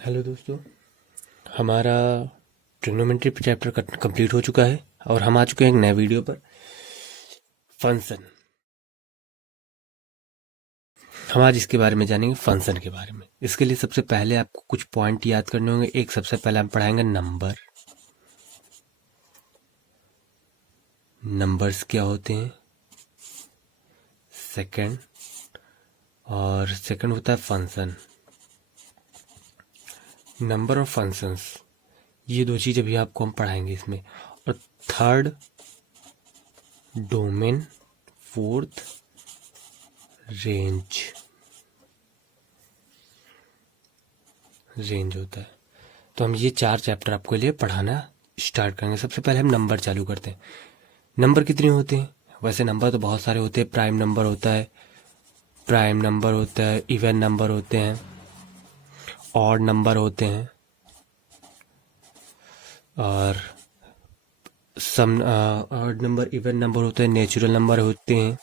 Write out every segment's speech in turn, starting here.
Hello दोस्तों, हमारा trigonometry chapter complete हो चुका है और हम आ चुके हैं एक नए वीडियो पर। फंक्शन, हम आज इसके बारे में जानेंगे, फंक्शन के बारे में। इसके लिए सबसे पहले आपको कुछ पॉइंट याद करने होंगे। एक, सबसे पहले हम पढ़ाएंगे नंबर। नंबर्स क्या होते हैं। सेकंड होता है फंक्शन। नंबर और फंक्शंस, ये दो चीज़ अभी आपको हम पढ़ाएंगे इसमें। और थर्ड डोमेन, फोर्थ रेंज होता है। तो हम ये 4 चैप्टर आपको लिए पढ़ाना स्टार्ट करेंगे। सबसे पहले हम नंबर चालू करते हैं। नंबर कितने होते हैं? वैसे नंबर तो बहुत सारे होते हैं। प्राइम नंबर होता है, इवन नंबर होते हैं, ऑड नंबर होते हैं, और some odd number, even number होते हैं, नेचुरल नंबर होते हैं,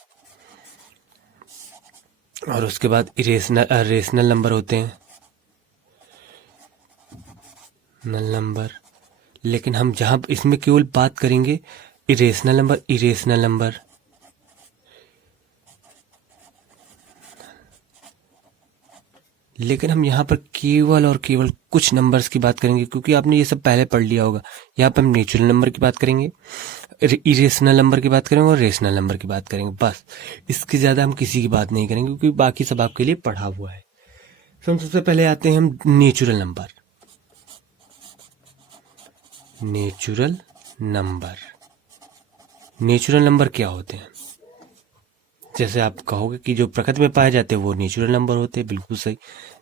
और उसके बाद रेशनल नंबर होते हैं, नल नंबर। लेकिन हम जहां इसमें केवल बात करेंगे इरेशनल नंबर, लेकिन हम यहाँ पर केवल और केवल कुछ नंबर्स की बात करेंगे, क्योंकि आपने ये सब पहले पढ़ लिया होगा। यहाँ पर हम नेचुरल नंबर की बात करेंगे, इरेशनल नंबर की बात करेंगे और रेशनल नंबर की बात करेंगे। बस, इसके ज़्यादा हम किसी की बात नहीं करेंगे, क्योंकि बाकी सब आपके लिए पढ़ा हुआ है। तो हम सबसे पहले आते हैं हम नेचुरल नंबर। नेचुरल नंबर क्या होते हैं? जैसे आप कहोगे कि जो प्रकृति में पाए जाते हैं वो नेचुरल नंबर होते हैं, बिल्कुल सही।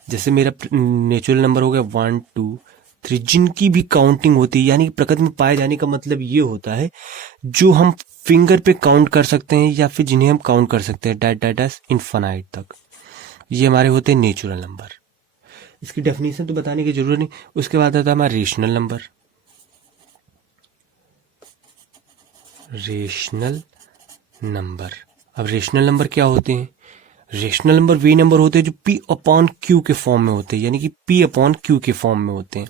जैसे मेरा नेचुरल नंबर हो गया 1 2 3, जिनकी भी काउंटिंग होती है, यानी कि प्रकृति में पाए जाने का मतलब ये होता है जो हम फिंगर पे काउंट कर सकते हैं या फिर जिन्हें हम काउंट कर सकते हैं डैट इनफाइनाइट तक, ये हमारे होते हैं नेचुरल नंबर। इसकी डेफिनेशन तो बताने की जरूरत नहीं। उसके बाद आता है हमारा रेशनल नंबर। अब रेशनल नंबर क्या होते हैं? रेशनल नंबर वे नंबर होते हैं जो P अपॉन Q के फॉर्म में होते हैं, यानी कि P अपॉन Q के फॉर्म में होते हैं,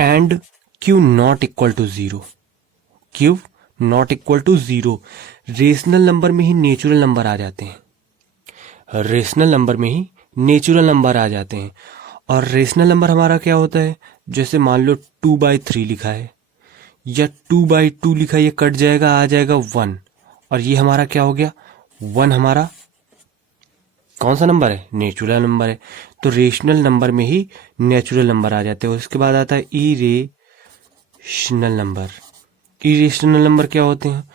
and Q not equal to zero. Rational number में ही नेचुरल नंबर आ जाते हैं। और रेशनल नंबर हमारा क्या होता है? जैसे मान लो 2/3 लिखा है या 2/2 लिखा है, ये कट जाएगा, आ जाएगा 1, और ये हमारा क्या हो गया? 1 हमारा कौन सा नंबर है? नेचुरल नंबर है। तो रेशनल नंबर में ही नेचुरल नंबर आ जाते हैं। उसके बाद आता है इरेशनल नंबर क्या होते हैं?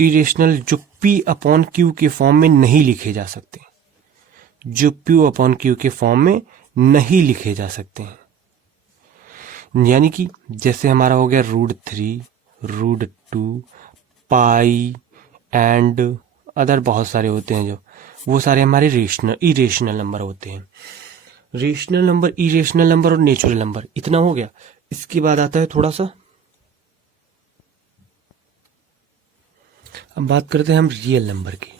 इरेशनल, जो P अपॉन Q के फॉर्म में नहीं लिखे जा सकते, यानी कि जैसे हमारा हो गया √3, √2, पाई एंड अदर बहुत सारे होते हैं, जो वो सारे हमारे इरेशनल नंबर होते हैं। रेशनल नंबर, इरेशनल नंबर और नेचुरल नंबर, इतना हो गया। इसके बाद आता है थोड़ा सा, अब बात करते हैं हम रियल नंबर की।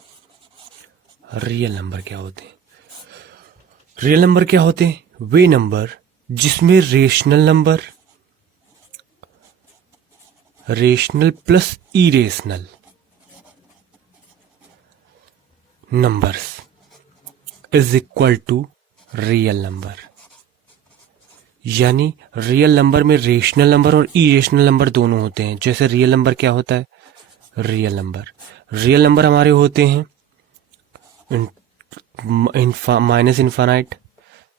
रियल नंबर क्या होते हैं? वे नंबर जिसमें rational plus irrational numbers is equal to real number. यानी रियल नंबर में रेशनल नंबर और इरेशनल नंबर दोनों होते हैं। जैसे रियल नंबर क्या होता है? रियल नंबर हमारे होते हैं माइनस इनफाइनाइट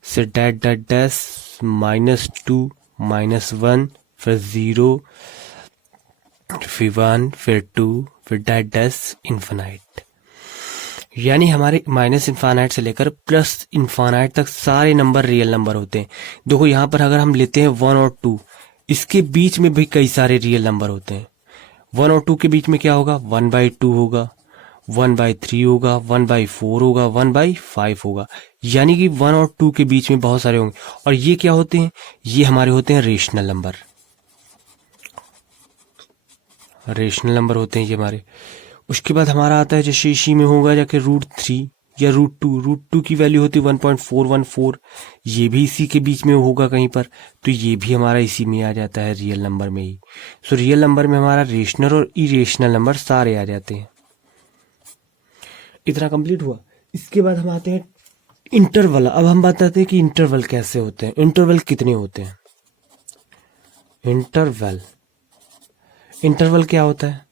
से डैश -2 -1 फिर 0 फिर 1 फिर 2 फिर डैश इनफाइनाइट। यानी हमारे माइनस इनफाइनाइट से लेकर प्लस इनफाइनाइट तक सारे नंबर रियल नंबर होते हैं। देखो यहाँ पर अगर हम लेते हैं 1 और 2, इसके बीच में भी कई सारे रियल नंबर होते हैं। 1 और 2 के बीच में क्या होगा? 1/2 होगा, 1/3 होगा, 1/4 होगा, 1/5 होगा। यानी कि 1 और 2 के बीच में बहुत सारे होंगे। और ये क्या होते हैं? ये हमारे होते हैं रेशनल नंबर होते हैं ये हमारे। उसके बाद हमारा आता है, जैसे इसी में होगा जाके √3, या रूट टू की वैल्यू होती है 1.414, ये भी इसी के बीच में होगा कहीं पर, तो ये भी हमारा इसी में आ जाता है रियल नंबर में ही। सो रियल नंबर में हमारा रेशनल और इरेशनल नंबर सारे आ जाते हैं। इतना कंप्लीट हुआ। इसके बाद हम आते हैं इंटरवल। अब हम बताते हैं कि इंटरवल कैसे होते हैं, इंटरवल कितने होते हैं। इंटरवल क्या होता है?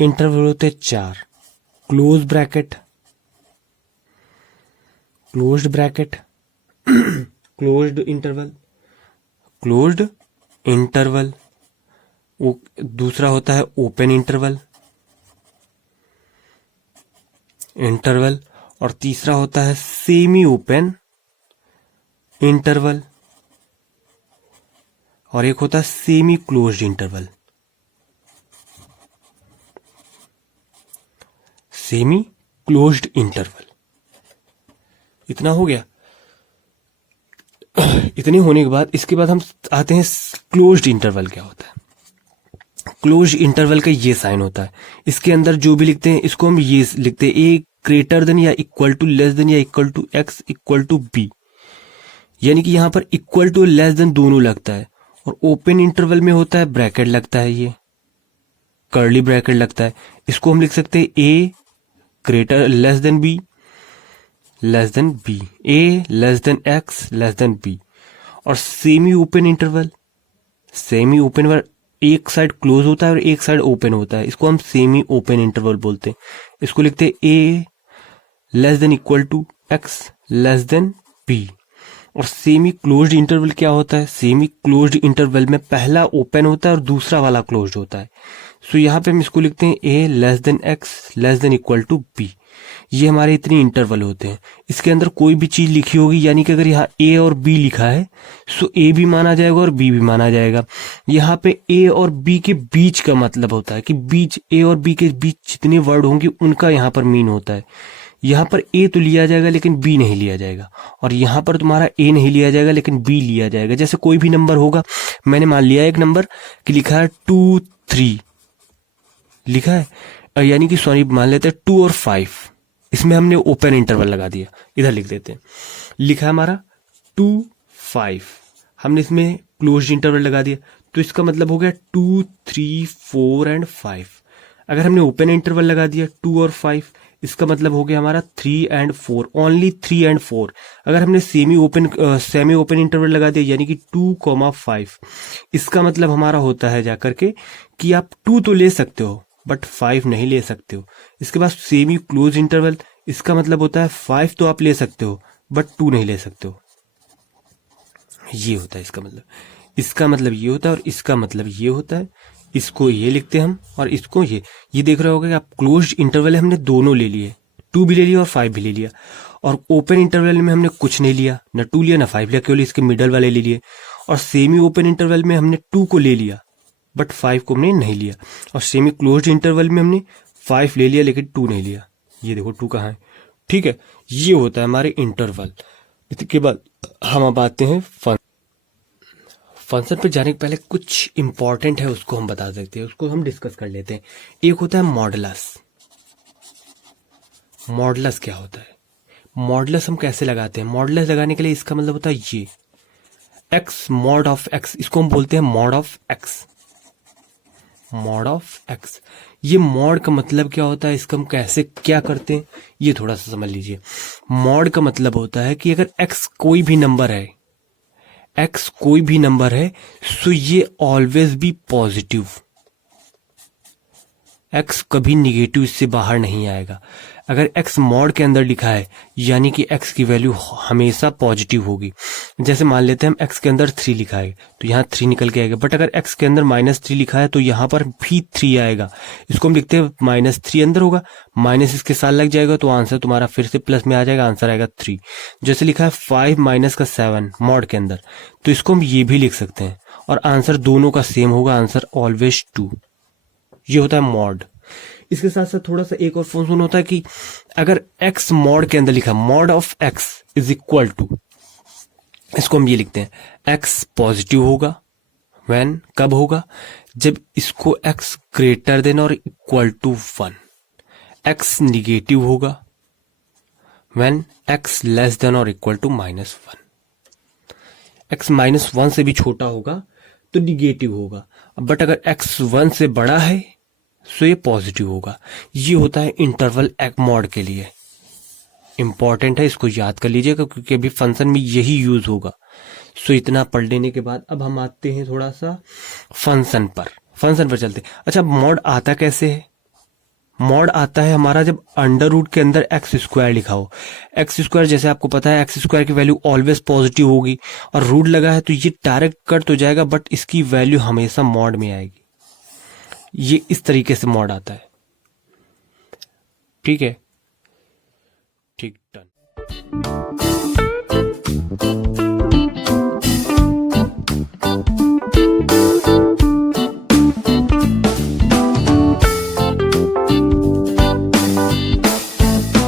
इंटरवल होते हैं 4, close bracket, closed bracket, closed interval, दूसरा होता है ओपन इंटरवल, और तीसरा होता है सेमी ओपन इंटरवल, और एक होता है semi closed interval. Semi closed interval. इतना हो गया। इतने होने के बाद इसके बाद हम आते हैं क्लोज्ड इंटरवल क्या होता है। क्लोज्ड इंटरवल का ये साइन होता है, इसके अंदर जो भी लिखते हैं इसको हम ये लिखते हैं, ए ग्रेटर देन या इक्वल टू, लेस देन या equal to, X equal to B, यानी कि यहां पर इक्वल टू लेस देन दोनों लगता है। और ओपन इंटरवल में होता है ब्रैकेट लगता है, ये कर्ली ब्रैकेट लगता है, इसको हम लिख सकते हैं A greater less than B, A less than X less than B. और सेमी ओपन इंटरवल एक साइड क्लोज होता है और एक साइड ओपन होता है, इसको हम सेमी ओपन इंटरवल बोलते हैं। इसको लिखते हैं A less than equal to X less than B. और सेमी क्लोज्ड इंटरवल क्या होता है? सेमी क्लोज्ड इंटरवल में पहला ओपन होता है और दूसरा वाला क्लोज्ड होता है। सो यहाँ पे हम इसको लिखते हैं A less than X less than equal to B. ये हमारे इतने इंटरवल होते हैं। इसके अंदर कोई भी चीज लिखी होगी, यानी कि अगर यहाँ ए और बी लिखा है सो ए भी माना जाएगा और बी भी माना जाएगा। यहाँ पे ए और बी के बीच का मतलब होता है कि बीच, ए और बी के बीच जितने वर्ड होंगे उनका यहाँ पर मीन होता है। यहाँ पर ए तो लिया जाएगा लेकिन बी नहीं लिया जाएगा, और यहाँ पर तुम्हारा ए नहीं लिया जाएगा लेकिन बी लिया जाएगा। जैसे कोई भी नंबर होगा, मैंने मान लिया एक नंबर कि लिखा है 2 3 लिखा है, यानी कि सॉरी मान लेते हैं 2 और 5, इसमें हमने ओपन इंटरवल लगा दिया, इधर लिख देते हैं। लिखा है हमारा 2 5, हमने इसमें क्लोज्ड इंटरवल लगा दिया, तो इसका मतलब हो गया 2 3 4 एंड 5। अगर हमने ओपन इंटरवल लगा दिया 2 और 5, इसका मतलब हो गया हमारा 3 एंड 4, ओनली 3 एंड 4। अगर हमने सेमी ओपन इंटरवल लगा दिया यानी कि 2,5, इसका मतलब हमारा होता है जाकर के कि आप 2 तो ले सकते हो बट 5 नहीं ले सकते हो। इसके बाद सेमी क्लोज इंटरवल, इसका मतलब होता है 5 तो आप ले सकते हो बट 2 नहीं ले सकते हो। ये होता है इसका मतलब ये होता है, और इसका मतलब ये होता है। इसको ये लिखते हैं हम, और इसको ये देख रहे होगा कि आप क्लोज्ड इंटरवल है हमने दोनों ले लिए, 2 भी ले लिया और 5 भी ले लिया। और ओपन इंटरवल में हमने कुछ नहीं लिया, ना 2 लिया ना 5 लिया, केवल इसके मिडल वाले ले लिए। और सेमी ओपन इंटरवल में हमने 2 को ले लिया बट 5 को हमने नहीं लिया। और सेमी क्लोज्ड इंटरवल में हमने 5 ले लिया लेकिन 2 नहीं लिया। ये देखो 2 कहाँ है, ठीक है। ये होता है हमारे इंटरवल। इसके बाद हम अब आते हैं फंक्शन पे जाने के पहले कुछ इंपॉर्टेंट है उसको हम बता सकते हैं, उसको हम डिस्कस कर लेते हैं। एक होता है मॉडुलस। मॉडुलस क्या होता है? मॉडुलस हम कैसे लगाते हैं? मॉडुलस लगाने के लिए इसका मतलब होता है ये एक्स मॉड ऑफ एक्स, इसको हम बोलते हैं mod of x. Mod of x, ये मॉड का मतलब क्या होता है, इसका हम कैसे क्या करते हैं ये थोड़ा सा समझ लीजिए। मॉड का मतलब होता है कि अगर एक्स कोई भी नंबर है, सो ये ऑलवेज बी पॉजिटिव। एक्स कभी निगेटिव इससे बाहर नहीं आएगा। अगर एक्स मॉड के अंदर लिखा है यानी कि एक्स की वैल्यू हमेशा पॉजिटिव होगी। जैसे मान लेते हैं हम एक्स के अंदर 3 लिखा है तो यहाँ 3 निकल के आएगा, बट अगर एक्स के अंदर -3 लिखा है तो यहाँ पर भी 3 आएगा। इसको हम लिखते हैं -3 अंदर होगा, माइनस इसके साथ लग जाएगा तो आंसर तुम्हारा फिर से प्लस में आ जाएगा, आंसर आएगा 3। जैसे लिखा है 5 माइनस का 7 मॉड के अंदर, तो इसको हम ये भी लिख सकते हैं और आंसर दोनों का सेम होगा, आंसर ऑलवेज 2। ये होता है मॉड। इसके साथ साथ थोड़ा सा एक और फंक्शन होता है कि अगर x मॉड के अंदर लिखा mod of x is equal to, इसको हम ये लिखते हैं x पॉजिटिव होगा व्हेन, कब होगा जब इसको x ग्रेटर देन और इक्वल टू 1। x निगेटिव होगा व्हेन x लेस देन और इक्वल टू -1। x -1 से भी छोटा होगा तो निगेटिव होगा, बट अगर x 1 से बड़ा है तो ये पॉजिटिव होगा। ये होता है इंटरवल मॉड के लिए। इंपॉर्टेंट है, इसको याद कर लीजिएगा क्योंकि अभी फंक्शन में यही यूज होगा। सो इतना पढ़ लेने के बाद अब हम आते हैं थोड़ा सा फंक्शन पर चलते हैं। अच्छा, मॉड आता कैसे है? मॉड आता है हमारा जब अंडर रूट के अंदर एक्स स्क्वायर लिखा हो। एक्स स्क्वायर जैसे आपको पता है एक्स स्क्वायर की वैल्यू ऑलवेज पॉजिटिव होगी, और रूट लगा है तो ये डायरेक्ट कट हो जाएगा, बट इसकी वैल्यू हमेशा मॉड में आएगी। ये इस तरीके से मॉड आता है। ठीक है, ठीक, डन।